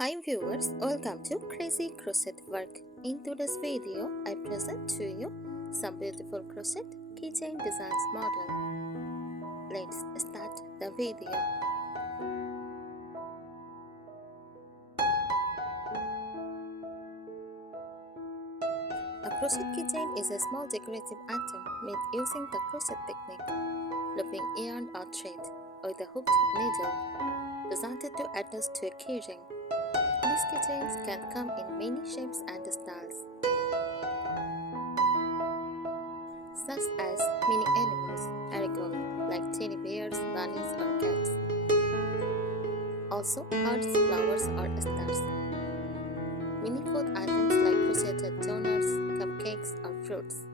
Hi viewers, welcome to Crazy Crochet Work. In today's video, I present to you some beautiful crochet keychain designs model. Let's start the video. A crochet keychain is a small decorative item made using the crochet technique, looping yarn or thread with a hooked needle, designed to attach to a keyring. These keychains can come in many shapes and styles, such as mini animals, origami, like teddy bears, bunnies, or cats. Also, hearts, flowers, or stars. Mini food items like crocheted donuts, cupcakes, or fruits.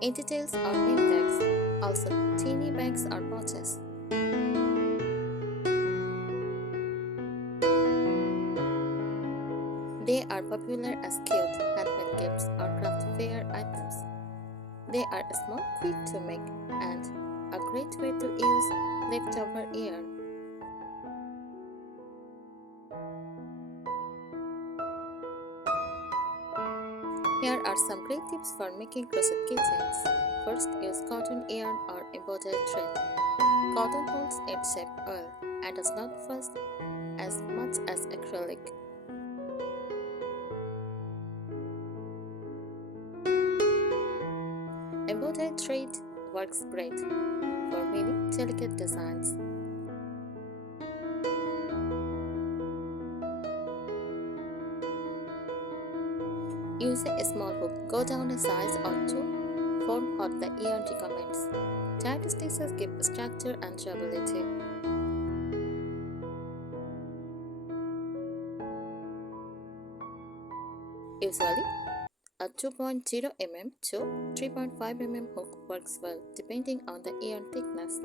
In details or name tags, also teeny bags or pouches. They are popular as cute handmade gifts or craft fair items. They are small, quick to make, and a great way to use leftover yarn. Here are some great tips for making crochet keychains. First, use cotton yarn or embroidered thread. Cotton holds its shape well and does not fuzz as much as acrylic. Embroidered thread works great for many delicate designs. Use a small hook, go down a size or two, form what the yarn recommends. Tight stitches give structure and durability. Usually, a 2.0 mm to 3.5 mm hook works well depending on the yarn thickness.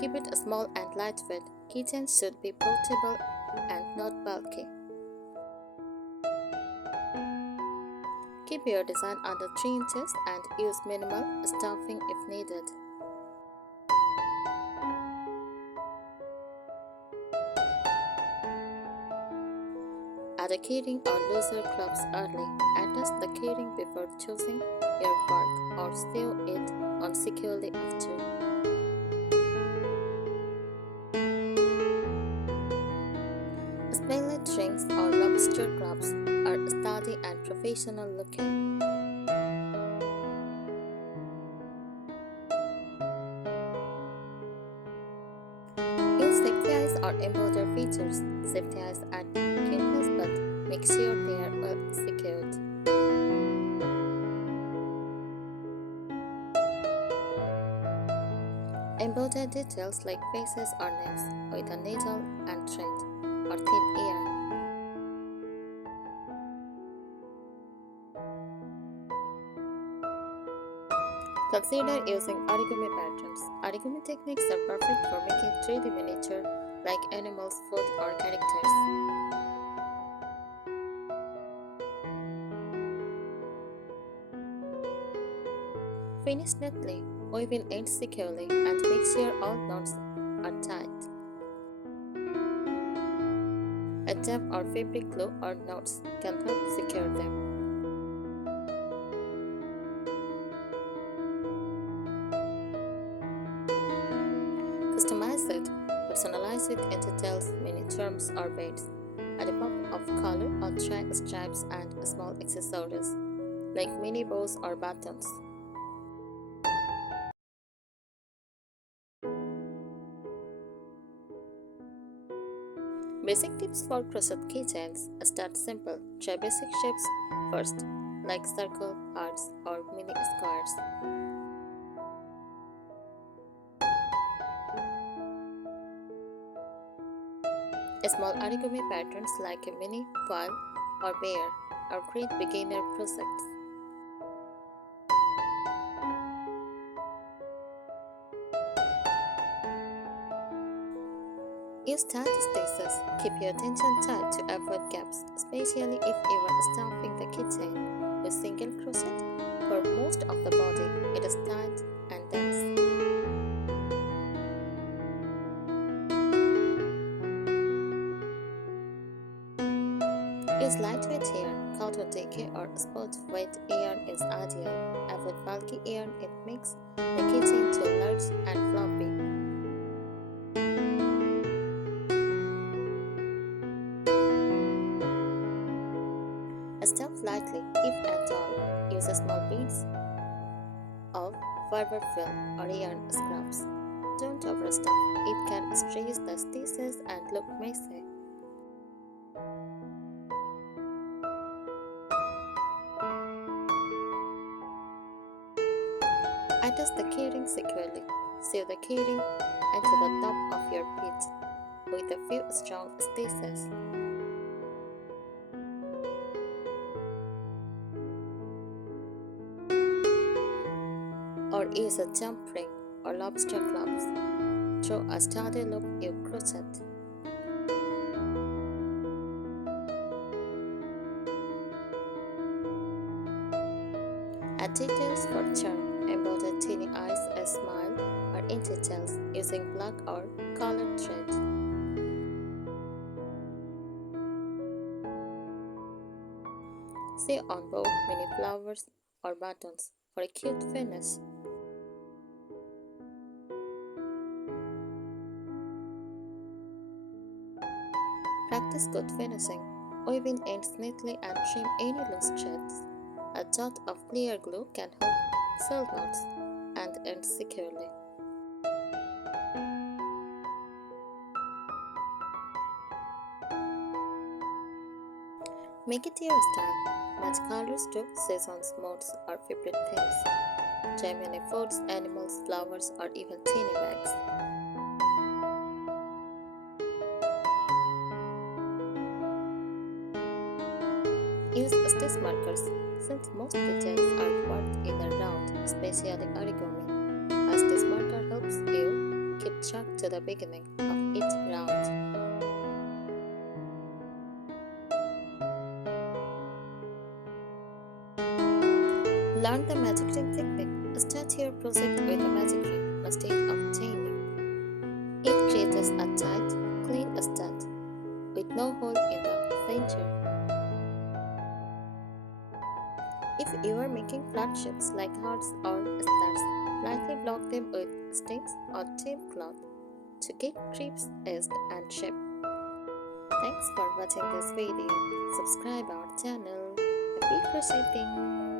Keep it small and lightweight. Keychains should be portable and not bulky. Keep your design under 3 inches and use minimal stuffing if needed. Add a keyring or looser clubs early. Adjust the keyring before choosing your work or sew it on securely after. Spinlet rings or lobster clubs are sturdy and professional looking. Use safety eyes or embroidered features. Safety eyes add cuteness but make sure they are well secured. Embroidered details like faces or names with a needle and thread or thin yarn. Consider using origami patterns. Origami techniques are perfect for making 3D miniature like animals, food, or characters. Finish neatly, weave in ends securely, and make sure all knots are tight. A tape or fabric glue or knots can help secure them. Customize it, personalize it in details, mini charms or beads. Add a pop of color or try stripes and small accessories like mini bows or buttons. Basic tips for crochet keychains. Start simple. Try basic shapes first, like circle, hearts, or mini squares. Small origami patterns like a mini foil or bear are great beginner projects. Use tight stitches. Keep your tension tight to avoid gaps, especially if you are stuffing the keychain with single crochet. For most of the body, it is tight and dense. Use lightweight yarn, cotton decay or sport weight yarn is ideal. Avoid bulky yarn, it makes the keychain too large and floppy. Stuff lightly, if at all. Use small beads of fiber fill or yarn scraps. Don't overstuff, it can stress the stitches and look messy. Attach the keyring securely. Sew the keyring into the top of your bead with a few strong stitches. Or use a jump ring or lobster claws. Throw a sturdy loop you crochet. Add details for charm. Embroider teeny eyes, a smile, or intertails using black or colored thread. Sew on both mini flowers or buttons for a cute finish. Practice good finishing. Weave ends neatly and trim any loose threads. A dot of clear glue can hold seal knots and end securely. Make it your style. Match colors to seasons, modes, or favorite themes. Try many foods, animals, flowers, or even teeny bags. Use stitch markers, since most keychains are worked in a round, especially origami. A stitch marker helps you keep track to the beginning of each round. Learn the magic ring technique. Start your project with a magic ring instead of chaining. It creates a tight, clean stud with no hole in the center. If you are making flat shapes like hearts or stars, lightly block them with strings or tape cloth to get creeps, edged and shape. Thanks for watching this video. Subscribe our channel. Happy crocheting!